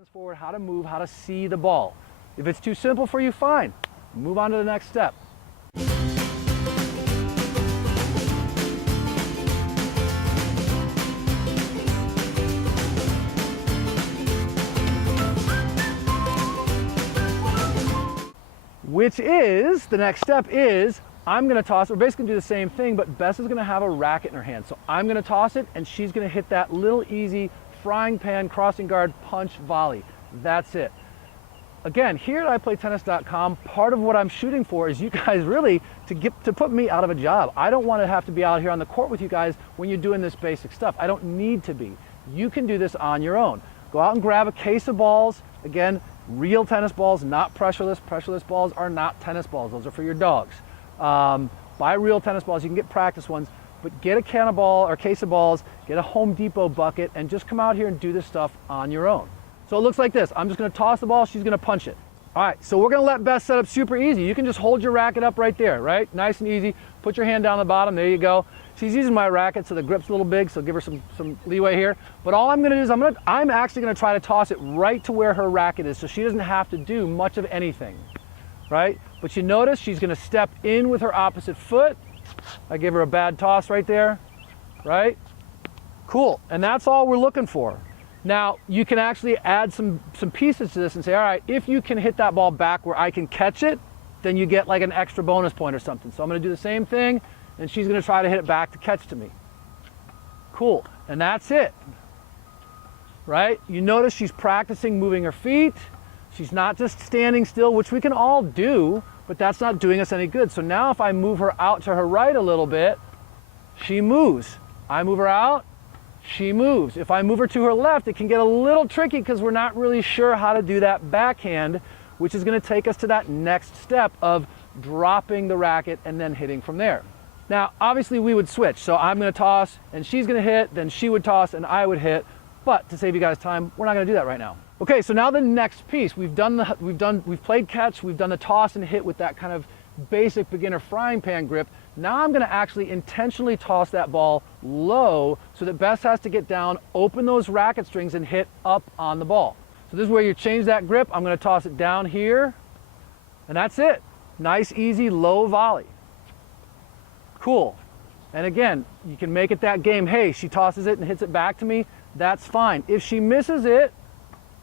Hands forward, how to move, how to see the ball. If it's too simple for you, fine. Move on to the next step. Which is, the next step is, I'm gonna toss, we're basically gonna do the same thing, but Bess is gonna have a racket in her hand. So I'm gonna toss it and she's gonna hit that little easy frying pan, crossing guard, punch, volley. That's it. Again, here at iplaytennis.com, part of what I'm shooting for is you guys really to put me out of a job. I don't want to have to be out here on the court with you guys when you're doing this basic stuff. I don't need to be. You can do this on your own. Go out and grab a case of balls. Again, real tennis balls, not pressureless. Pressureless balls are not tennis balls. Those are for your dogs. Buy real tennis balls. You can get practice ones, but get a can of ball or case of balls, get a Home Depot bucket, and just come out here and do this stuff on your own. So it looks like this. I'm just gonna toss the ball, she's gonna punch it. All right, so we're gonna let Bess set up super easy. You can just hold your racket up right there, right? Nice and easy. Put your hand down the bottom, there you go. She's using my racket, so the grip's a little big, so give her some leeway here. But all I'm gonna do is I'm actually gonna try to toss it right to where her racket is, so she doesn't have to do much of anything, right? But you notice she's gonna step in with her opposite foot. I gave her a bad toss right there, right? Cool, and that's all we're looking for. Now, you can actually add some pieces to this and say, all right, if you can hit that ball back where I can catch it, then you get like an extra bonus point or something. So I'm gonna do the same thing, and she's gonna try to hit it back to catch to me. Cool, and that's it, right? You notice she's practicing moving her feet. She's not just standing still, which we can all do, but that's not doing us any good. So now if I move her out to her right a little bit, she moves. I move her out, she moves. If I move her to her left, it can get a little tricky because we're not really sure how to do that backhand, which is going to take us to that next step of dropping the racket and then hitting from there. Now, obviously we would switch. So I'm going to toss and she's going to hit, then she would toss and I would hit. But to save you guys time, we're not going to do that right now. Okay, so now the next piece, we've played catch, we've done the toss and hit with that kind of basic beginner frying pan grip. Now I'm gonna actually intentionally toss that ball low so that Bess has to get down, open those racket strings and hit up on the ball. So this is where you change that grip. I'm gonna toss it down here and that's it. Nice, easy, low volley. Cool. And again, you can make it that game. Hey, she tosses it and hits it back to me. That's fine. If she misses it,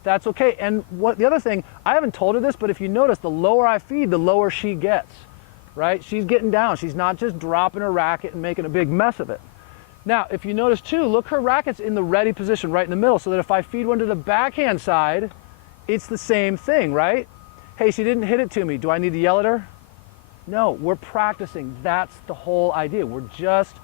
that's okay. And the other thing, I haven't told her this, but if you notice, the lower I feed, the lower she gets, right? She's getting down. She's not just dropping her racket and making a big mess of it. Now, if you notice too, look, her racket's in the ready position right in the middle, so that if I feed one to the backhand side, it's the same thing, right? Hey, she didn't hit it to me. Do I need to yell at her? No, we're practicing. That's the whole idea. We're just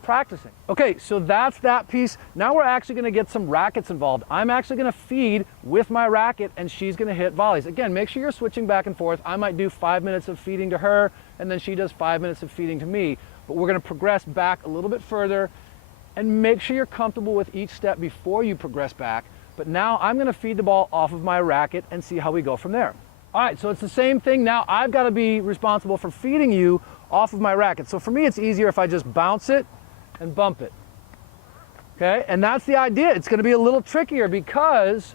practicing. Okay, so that's that piece. Now we're actually gonna get some rackets involved. I'm actually gonna feed with my racket and she's gonna hit volleys. Again, make sure you're switching back and forth. I might do 5 minutes of feeding to her and then she does 5 minutes of feeding to me, but we're gonna progress back a little bit further and make sure you're comfortable with each step before you progress back. But now I'm gonna feed the ball off of my racket and see how we go from there. All right, so it's the same thing. Now I've gotta be responsible for feeding you off of my racket. So for me, it's easier if I just bounce it and bump it, okay? And that's the idea. It's gonna be a little trickier because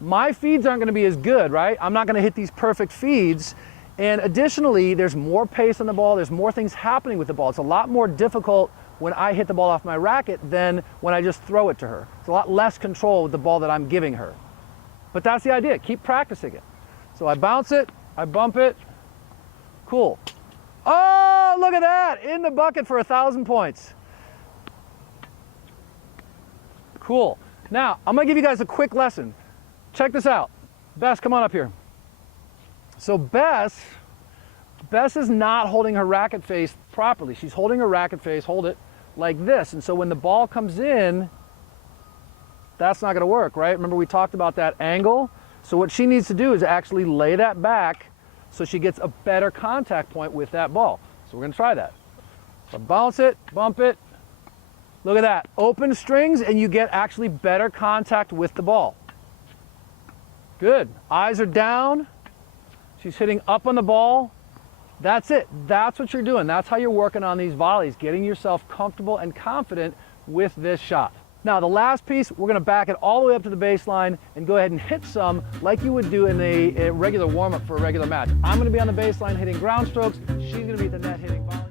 my feeds aren't gonna be as good, right? I'm not gonna hit these perfect feeds. And additionally, there's more pace on the ball, there's more things happening with the ball. It's a lot more difficult when I hit the ball off my racket than when I just throw it to her. It's a lot less control with the ball that I'm giving her. But that's the idea, keep practicing it. So I bounce it, I bump it, cool. Oh, look at that, in the bucket for 1,000 points. Cool. Now, I'm gonna give you guys a quick lesson. Check this out. Bess, come on up here. So Bess is not holding her racket face properly. She's holding her racket face, hold it, like this. And so when the ball comes in, that's not gonna work, right? Remember we talked about that angle? So what she needs to do is actually lay that back so she gets a better contact point with that ball. So we're gonna try that. So bounce it, bump it. Look at that, open strings and you get actually better contact with the ball. Good, eyes are down. She's hitting up on the ball. That's it, that's what you're doing. That's how you're working on these volleys, getting yourself comfortable and confident with this shot. Now the last piece, we're gonna back it all the way up to the baseline and go ahead and hit some like you would do in a regular warm-up for a regular match. I'm gonna be on the baseline hitting ground strokes, she's gonna be at the net hitting volley.